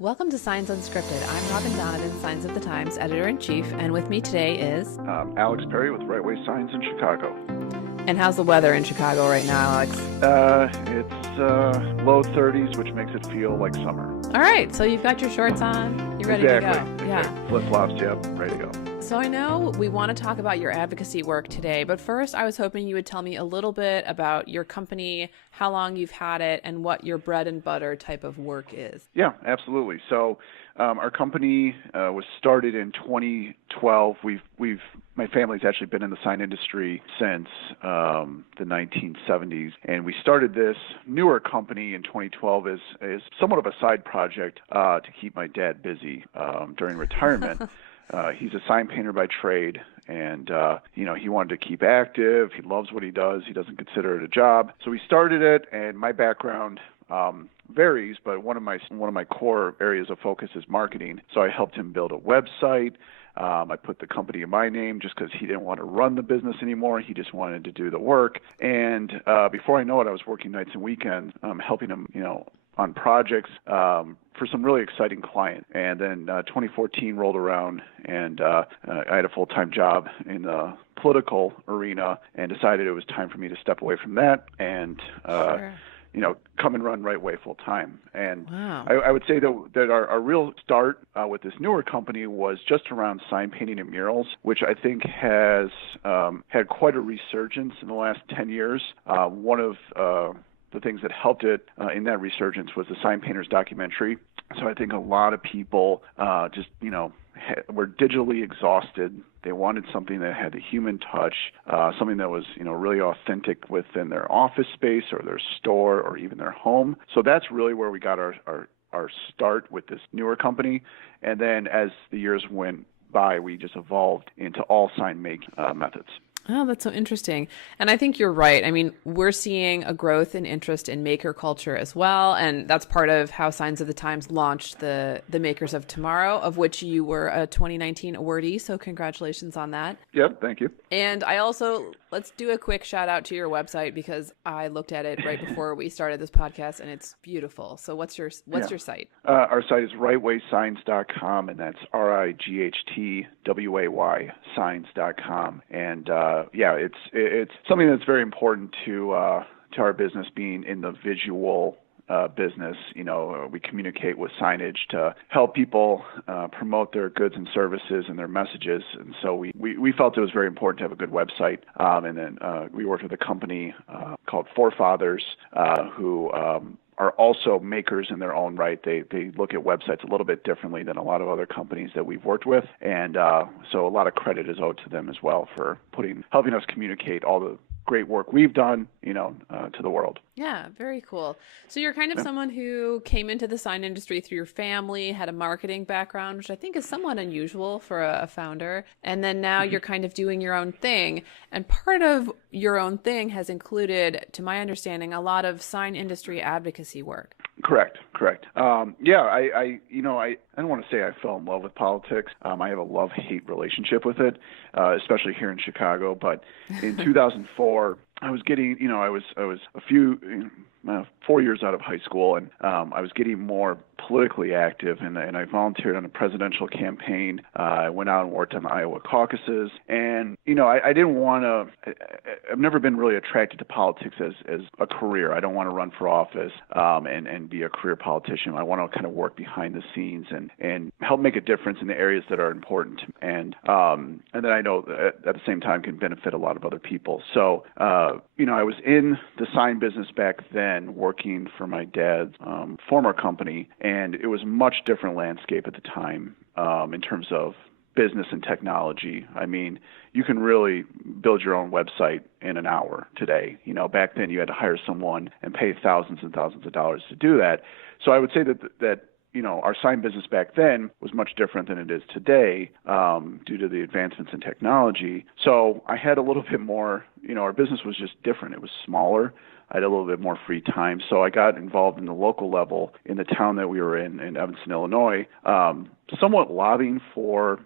Welcome to Signs Unscripted. I'm Robin Donovan, Signs of the Times Editor-in-Chief, and with me today is... Alex Perry with Right Way Signs in Chicago. And how's the weather in Chicago right now, Alex? It's low 30s, which makes it feel like summer. All right, so you've got your shorts on. You're ready to go. Yeah. Flip-flops, yep, ready to go. So I know we want to talk about your advocacy work today, but first I was hoping you would tell me a little bit about your company, how long you've had it, and what your bread and butter type of work is. Yeah, absolutely. So our company was started in 2012. My family's actually been in the sign industry since the 1970s, and we started this newer company in 2012 as somewhat of a side project to keep my dad busy during retirement. He's a sign painter by trade, and he wanted to keep active. He loves what he does. He doesn't consider it a job. So we started it, and my background varies, but one of my core areas of focus is marketing. So I helped him build a website. I put the company in my name just because he didn't want to run the business anymore. He just wanted to do the work. And before I know it, I was working nights and weekends, helping him, on projects for some really exciting clients. And then 2014 rolled around, and I had a full-time job in the political arena and decided it was time for me to step away from that and Sure. Come and run Right Way full-time. And Wow. I would say that our real start with this newer company was just around sign painting and murals, which I think has had quite a resurgence in the last 10 years. One of the things that helped it in that resurgence was the Sign Painters documentary. So I think a lot of people were digitally exhausted. They wanted something that had a human touch, something that was, really authentic within their office space or their store or even their home. So that's really where we got our start with this newer company. And then as the years went by, we just evolved into all sign making methods. Oh, that's so interesting. And I think you're right. I mean, we're seeing a growth in interest in maker culture as well. And that's part of how Signs of the Times launched the Makers of Tomorrow, of which you were a 2019 awardee. So congratulations on that. Yep, thank you. And let's do a quick shout out to your website, because I looked at it right before we started this podcast and it's beautiful. So what's your site? Our site is rightwaysigns.com, and that's RIGHTWAY signs.com. And it's something that's very important to our business, being in the visual business. We communicate with signage to help people promote their goods and services and their messages. And so we felt it was very important to have a good website. And then we worked with a company called Forefathers who are also makers in their own right. They look at websites a little bit differently than a lot of other companies that we've worked with. And so a lot of credit is owed to them as well for helping us communicate all the great work we've done, to the world. Yeah, very cool. So you're kind of someone who came into the sign industry through your family, had a marketing background, which I think is somewhat unusual for a founder. And then now you're kind of doing your own thing. And part of your own thing has included, to my understanding, a lot of sign industry advocacy work. Correct. I don't want to say I fell in love with politics. I have a love-hate relationship with it, especially here in Chicago. But in 2004, I was getting, I was a few 4 years out of high school, and I was getting more politically active, and I volunteered on a presidential campaign. I went out and worked on the Iowa caucuses, and I didn't want to. I've never been really attracted to politics as a career. I don't want to run for office and be a career politician. I want to kind of work behind the scenes and help make a difference in the areas that are important, and that I know that at the same time can benefit a lot of other people. So I was in the sign business back then, working for my dad's former company, and it was a much different landscape at the time in terms of business and technology. I mean, you can really build your own website in an hour today. Back then you had to hire someone and pay thousands and thousands of dollars to do that. So I would say that our sign business back then was much different than it is today due to the advancements in technology. So I had a little bit more, our business was just different. It was smaller. I had a little bit more free time. So I got involved in the local level in the town that we were in Evanston, Illinois, somewhat lobbying for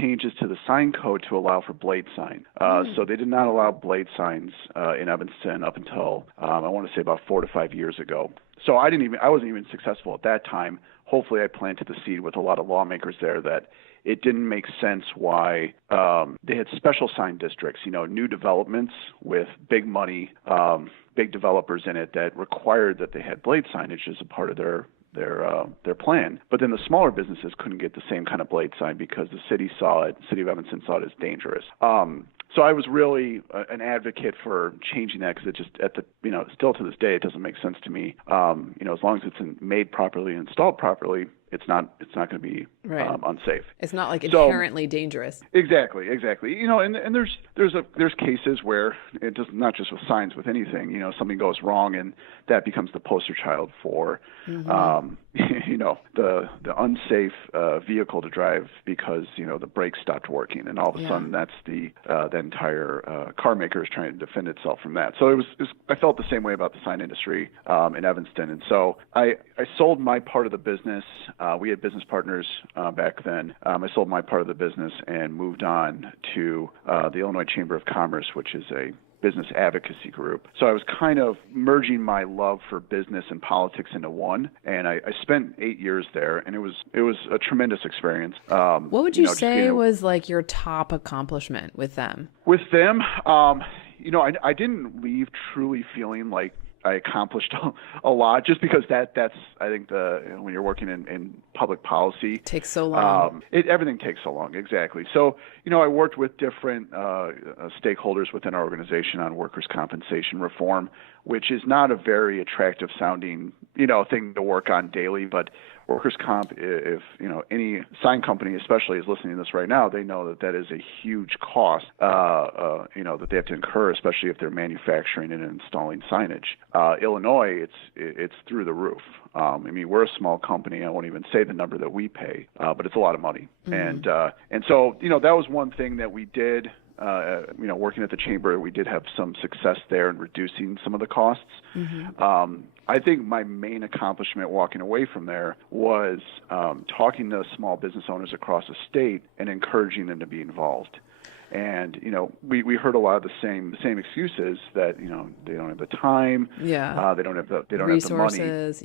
changes to the sign code to allow for blade sign. So they did not allow blade signs in Evanston up until, I want to say about 4 to 5 years ago. So I wasn't even successful at that time hopefully I planted the seed with a lot of lawmakers there that it didn't make sense why they had special sign districts, new developments with big money, big developers in it that required that they had blade signage as a part of their plan. But then the smaller businesses couldn't get the same kind of blade sign because the city of Evanston saw it as dangerous. So I was really an advocate for changing that because it just still to this day it doesn't make sense to me. As long as it's made properly and installed properly, it's not going to be unsafe. It's not like inherently dangerous. Exactly. And there's cases where it does not just with signs, with anything. Something goes wrong and that becomes the poster child for the unsafe vehicle to drive because the brakes stopped working, and all of a sudden that's the entire car maker is trying to defend itself from that. So I felt the same way about the sign industry in Evanston, and so I sold my part of the business. We had business partners back then. I sold my part of the business and moved on to the Illinois Chamber of Commerce, which is a business advocacy group. So I was kind of merging my love for business and politics into one, and I spent 8 years there, and it was a tremendous experience. What would you say was like your top accomplishment with them? With them, I didn't leave truly feeling like I accomplished a lot, just because that's I think when you're working in public policy, it takes so long. Everything takes so long, exactly. So I worked with different stakeholders within our organization on workers' compensation reform, which is not a very attractive sounding thing to work on daily, but workers' comp, if any sign company especially is listening to this right now, they know that is a huge cost that they have to incur, especially if they're manufacturing and installing signage. Illinois, it's through the roof. We're a small company. I won't even say the number that we pay, but it's a lot of money. Mm-hmm. And so that was one thing that we did. Working at the chamber, we did have some success there in reducing some of the costs. Mm-hmm. I think my main accomplishment walking away from there was talking to small business owners across the state and encouraging them to be involved. And we heard a lot of the same excuses that they don't have the time, they don't have the resources,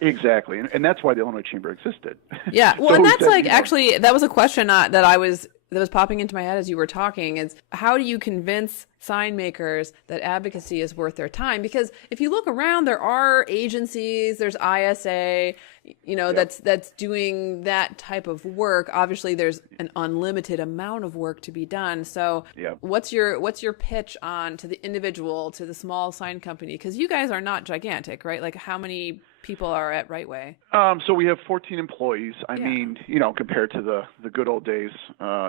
exactly, and that's why the Illinois Chamber existed. Yeah, well, and that's actually that was a question that was popping into my head as you were talking, is how do you convince sign makers that advocacy is worth their time? Because if you look around, there are agencies, there's ISA, that's doing that type of work. Obviously, there's an unlimited amount of work to be done. So what's your pitch on to the individual, to the small sign company? Because you guys are not gigantic, right? Like, how many people are at Right Way? So we have 14 employees. I mean, compared to the good old days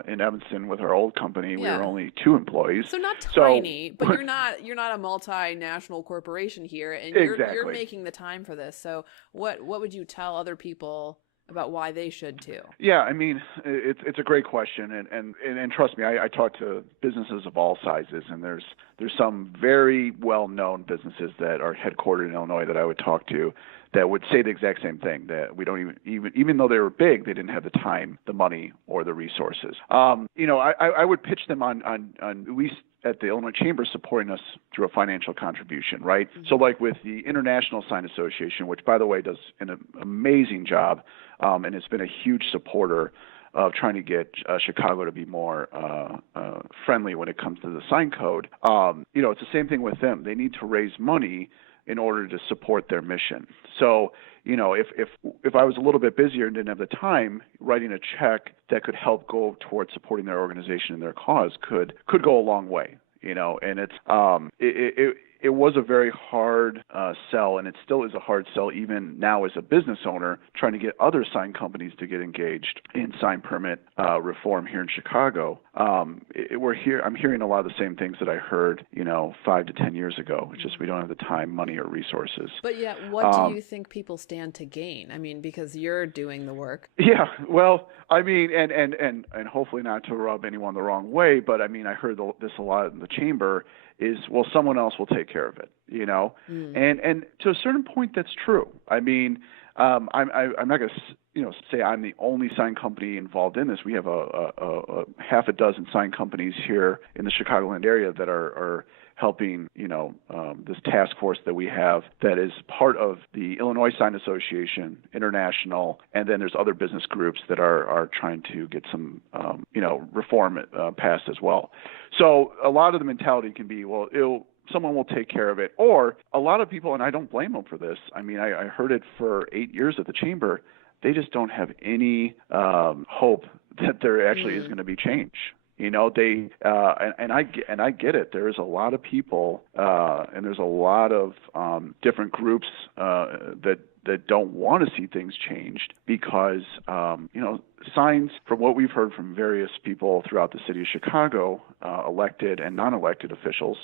in Evanston with our old company, we were only 2 employees. So not tiny, but you're not a multinational corporation here, and you're making the time for this. So what would you tell other people about why they should too? Yeah, it's a great question, and trust me, I talk to businesses of all sizes, and there's some very well-known businesses that are headquartered in Illinois that I would talk to that would say the exact same thing, that we don't even though they were big, they didn't have the time, the money, or the resources. I would pitch them on at least at the Illinois Chamber supporting us through a financial contribution, right? Mm-hmm. So like with the International Sign Association, which by the way does an amazing job, and has been a huge supporter of trying to get Chicago to be more friendly when it comes to the sign code. It's the same thing with them. They need to raise money in order to support their mission. So, if I was a little bit busier and didn't have the time, writing a check that could help go towards supporting their organization and their cause could go a long way. And it was a very hard sell, and it still is a hard sell even now as a business owner, trying to get other sign companies to get engaged in sign permit reform here in Chicago. I'm hearing a lot of the same things that I heard, 5 to 10 years ago. It's just we don't have the time, money, or resources. But yet, what do you think people stand to gain? Because you're doing the work. Yeah, well, and hopefully not to rub anyone the wrong way, but I heard this a lot in the chamber. Is, well, someone else will take care of it, and to a certain point that's true. I'm not going to say I'm the only sign company involved in this. We have a half a dozen sign companies here in the Chicagoland area that are helping, this task force that we have that is part of the Illinois Sign Association International, and then there's other business groups that are trying to get some, reform passed as well. So a lot of the mentality can be, well, someone will take care of it. Or a lot of people, and I don't blame them for this. I mean, I heard it for 8 years at the chamber. They just don't have any hope that there actually is going to be change. They and I get it. There's a lot of people and there's a lot of different groups that don't want to see things changed because signs, from what we've heard from various people throughout the city of Chicago, elected and non-elected officials,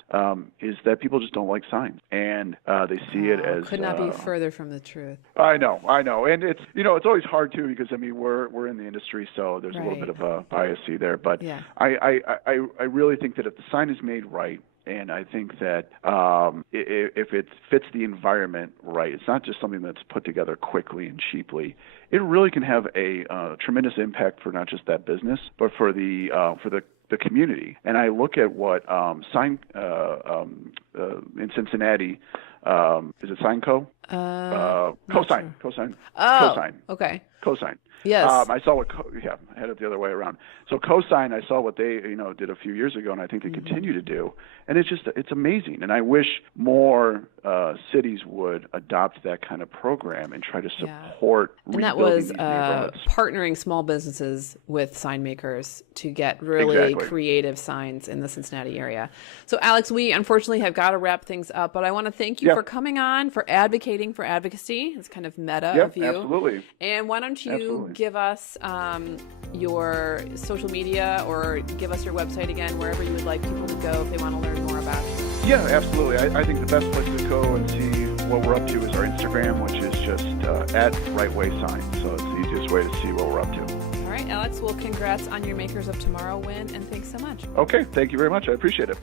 is that people just don't like signs, and they see it as could not be further from the truth. I know, and it's it's always hard too because we're in the industry, so there's a little bit of a bias there. But yeah. I really think that if the sign is made right. And I think that if it fits the environment right, it's not just something that's put together quickly and cheaply. It really can have a tremendous impact for not just that business, but for the community. And I look at what Sign in Cincinnati. Is it Signco? Cosign. Cosign. Oh, Cosign. Okay. Cosign. Yes. I saw what, I had it the other way around. So Cosign, I saw what they, did a few years ago, and I think they continue to do. And it's amazing. And I wish more cities would adopt that kind of program and try to support rebuilding and that was these neighborhoods. Partnering small businesses with sign makers to get really creative signs in the Cincinnati area. So, Alex, we unfortunately have got to wrap things up, but I want to thank you for coming on, for advocating for advocacy. It's kind of meta of you. Absolutely. And why don't you give us your social media or give us your website again, wherever you would like people to go if they want to learn more about you. Yeah, absolutely. I think the best place to go and see what we're up to is our Instagram, which is just at RightWaySign. So it's the easiest way to see what we're up to. All right, Alex. Well, congrats on your Makers of Tomorrow win, and thanks so much. Okay. Thank you very much. I appreciate it.